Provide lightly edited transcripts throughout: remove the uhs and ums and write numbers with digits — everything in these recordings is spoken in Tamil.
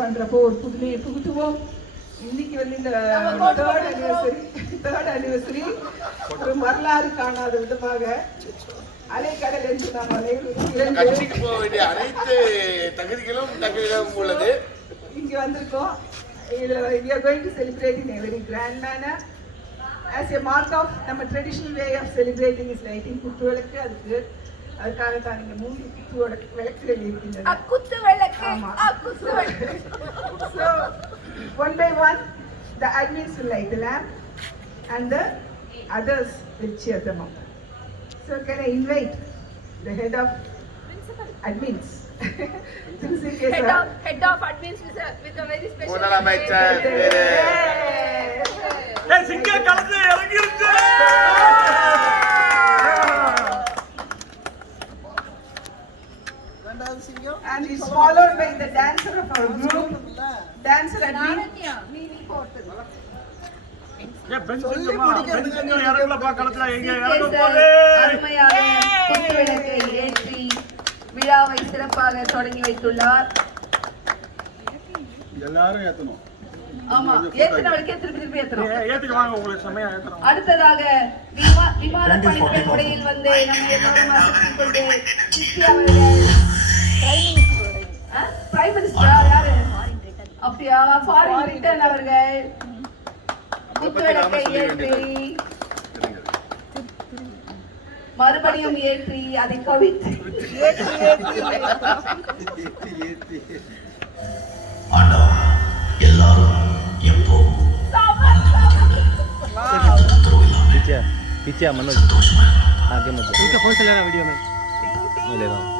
பண்றப்போ ஒரு புதுமையை புகுத்துவோம். இன்னைக்கு வந்து இந்த தேர்ட் அனிவர்சரி ஒரு வரலாறு காணாத விதமாக அலைக்கடல் என்று நாம் போக வேண்டிய அனைத்து தகுதிகளும் உள்ளது. இங்க வந்திருக்கோம். இதுல we are going to celebrate in a very grand manner as a mark of நம்ம traditional way of celebrating is lighting குத்து விளக்கு. அதுக்காக தான் நீங்க 3 குத்துவோட விளக்குகள் இருக்கின்றன. குத்து விளக்கு. ஆமா, குத்து விளக்கு. So one by one the admins will light the lamp and the others will cheer them up. So can I invite the head of admins head of admins with a very special முதலமைச்சர் சிங்க கலந்து இறங்கிருச்சு. and is followed by the dancer of our group, dancer admin. விழாவை சிறப்பாக தொடங்கி வைத்துள்ளார். எல்லாரும் ஏத்தணும். ஆமா, ஏத்தனவளுக்கே திருப்பி ஏத்தணும். ஏத்திடுவாங்க உங்களுக்கு செமையா ஏத்தணும். அடுத்ததாக விமான பணிக்கு முறையில் வந்து நம்ம எல்லாரும் வசதிக் கொண்டு சித்தி அவர்கள் பிரைம் மினிஸ்டர் யாரு அப்படியா ஃபாரின் ரிட்டர்ன் அவர்கள் குத்துவிளக்கை ஏற்றி மறுபடியும் ஏற்றி அதை கவித்து எல்லாரும் எப்போ पीछे मनोज आगे मत इनका फोन चला रहा वीडियो में मैं ले रहा हूँ.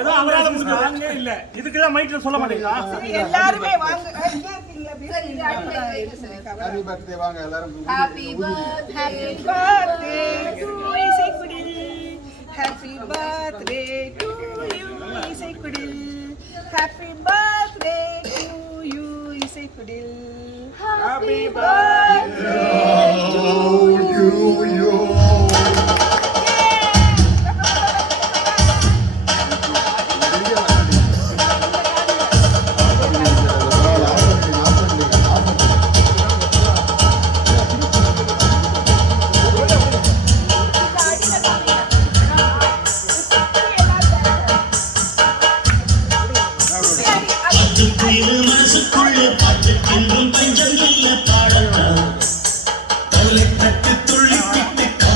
ஏதோ அவரால முடிஞ்ச இல்ல இதுக்குதான் மைக்ல சொல்ல மாட்டீங்களா? எல்லாரும் வாங்க. ஹாப்பி பர்த்டே வாங்க எல்லாரும். Happy birthday to Isekudil. Happy birthday to you Isekudil. Happy birthday to you Isekudil. Happy birthday to you. பஞ்சம் இல்ல பாடத்தான் தலை தட்டு துள்ளி கிட்டு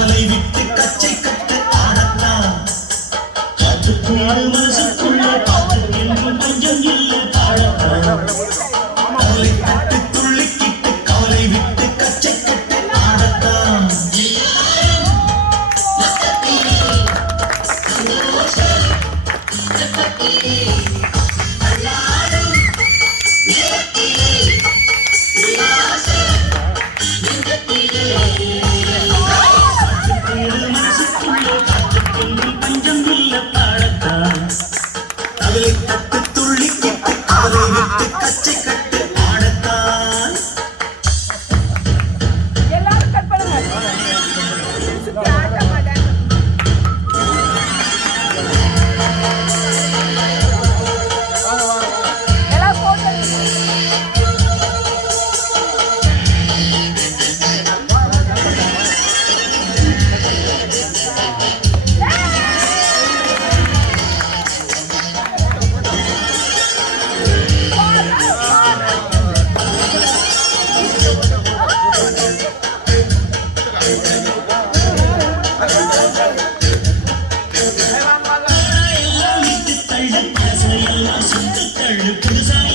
புதுசா